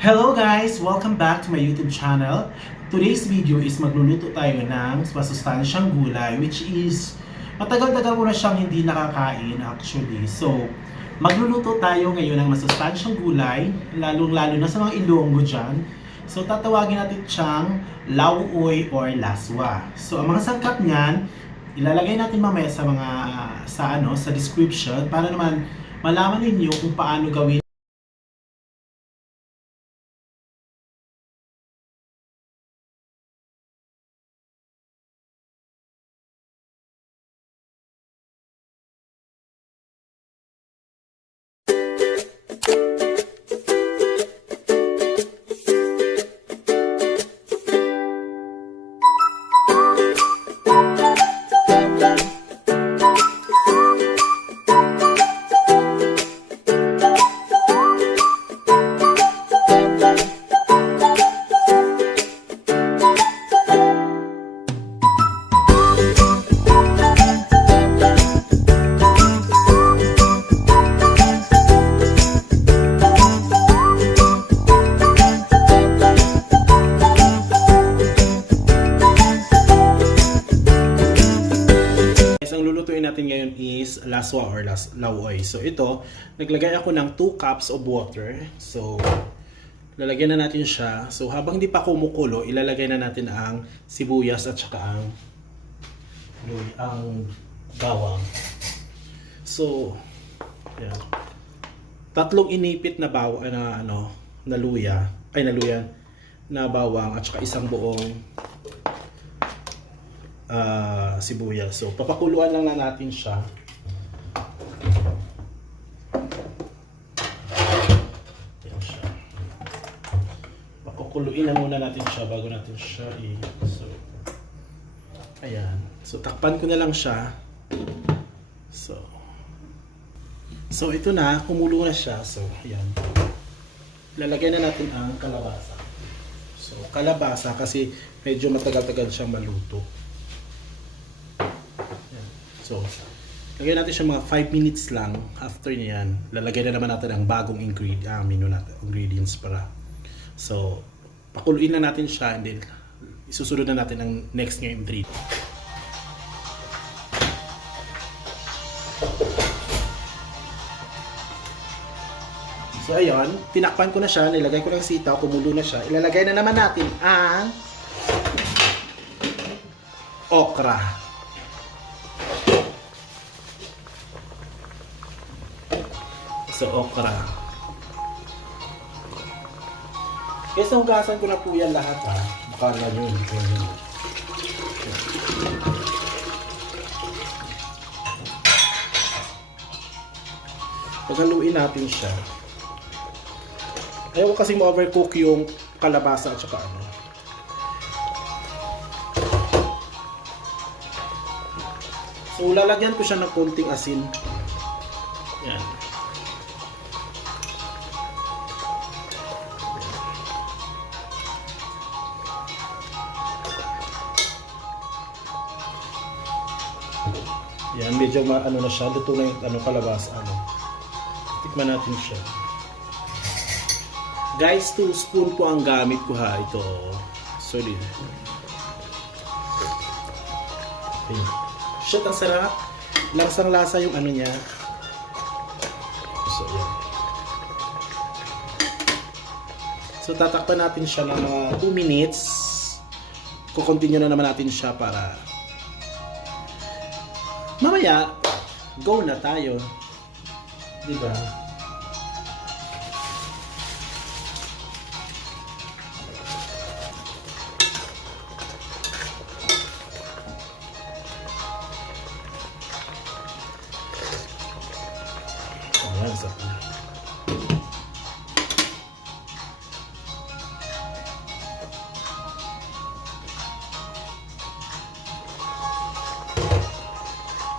Hello guys! Welcome back to my YouTube channel. Today's video is magluluto tayo ng masustansyang gulay, which is matagal-tagal ko na siyang hindi nakakain actually. So, magluluto tayo ngayon ng masustansyang gulay, lalong-lalo na sa mga Ilonggo dyan. So, tatawagin natin siyang BAS-OY or Laswa. So, ang mga sangkap niyan, ilalagay natin mamaya sa description para naman malaman ninyo kung paano gawin. Natin ngayon is Laswa or Lawoy. So ito, naglagay ako ng 2 cups of water. So lalagyan na natin siya. So habang hindi pa kumukulo, ilalagay na natin ang sibuyas at saka ang bawang. So yan. 3 inipit na bawang na luya na bawang at saka 1 buong sibuyas. So, papakuluan lang na natin siya. Ayan siya. Pakukuluin na muna natin siya bago natin siya So, ayan. So, takpan ko na lang siya. So, ito na. Kumulo na siya. So, ayan. Lalagyan na natin ang kalabasa. So, kalabasa kasi medyo matagal-tagal siyang maluto. So, lagyan natin siya mga 5 minutes lang. After niyan, lalagyan na naman natin ang bagong ingredients para. So, pakuluin na natin siya and then isusunod na natin ang next ng ingredient. So, ayun, tinakpan ko na siya, nilagay ko ng sitaw, kumulo na siya. Ilalagay na naman natin ang okra. So, okra. Kesa hugasan ko na po yan lahat ha. Bukala nyo, hindi ko yun. Paghaluin natin siya. Ayaw ko kasing ma-overcook yung kalabasa at saka So, lalagyan ko siya ng konting asin. Yan. Yan, medyo na siya, luto na yung kalabasa. Tikman natin siya. Guys, 2 spoon po ang gamit ko ha. Ito, sorry. Ayan. Shit, ang sarap. Langsang-lasa yung niya. So, yan. So, tatakpan natin siya ng mga 2 minutes. Kukontinue na naman natin siya para mamaya, go na tayo. Diba? Ayan, sakit.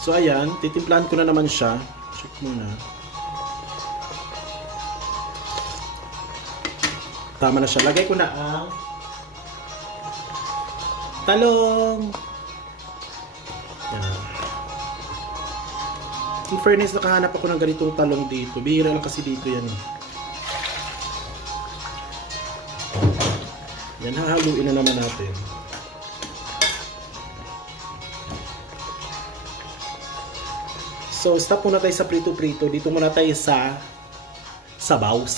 So ayan, titimplahan ko na naman siya. Check muna. Tama na siya. Lagay ko na ang talong. Yan. In fairness, nakahanap ako ng ganitong talong dito. Bihira lang kasi dito yan. Yan, hahaluin na naman natin. So, stop muna tayo sa prito-prito. Dito muna tayo sa sabaw.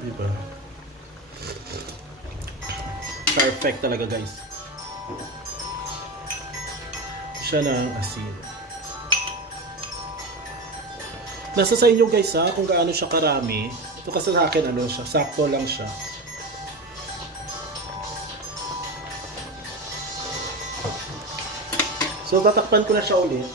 Diba? Perfect talaga, guys. Siya ng asin. Nasa sa inyo, guys, ha, kung gaano siya karami. Ito kasi sa akin, ano siya, sakto lang siya. So, tatakpan ko na siya ulit.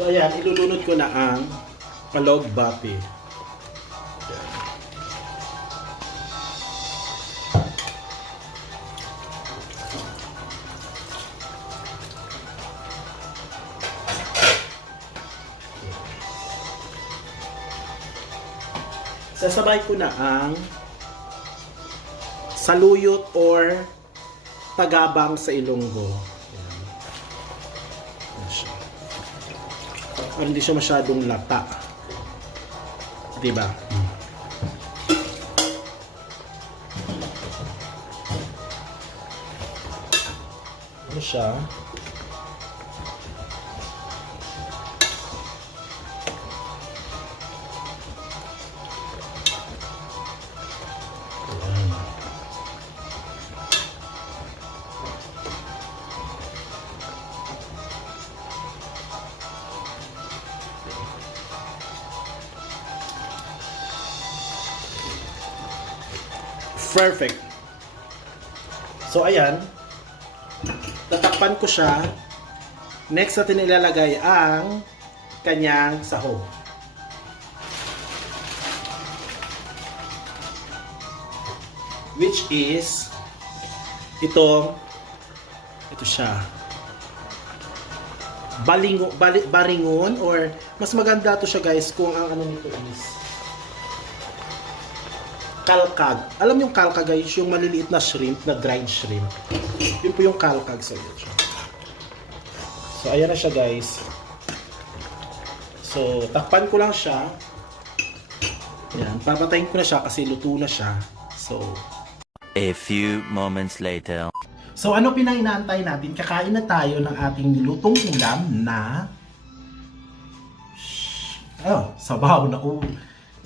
So ayan, ilulunod ko na ang ALUGBATI. Sasabay ko na ang saluyot or tagabang sa Ilonggo. Para hindi siya masyadong lata. Diba? Ano siya? Perfect. So ayan, tatakpan ko siya. Next natin ilalagay ang kanyang sahog. Which is ito siya. Baringon, or mas maganda to siya, guys, kung ang ano nito is kalkag. Alam yung kalkag, guys, yung maliliit na shrimp, na dried shrimp. Yun po yung kalkag sa iyo. So, ayan na siya, guys. So, takpan ko lang siya. Ayan, papatayin ko na siya kasi luto na siya. So, a few moments later. So, ano inaantay natin? Kakain na tayo ng ating lutong ulam na sabaw na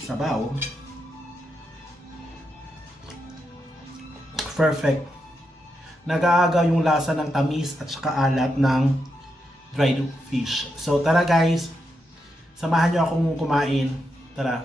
sabaw. Perfect. Nag-aaga yung lasa ng tamis at saka alat ng dried fish. So tara, guys, samahan nyo akong kumain. Tara.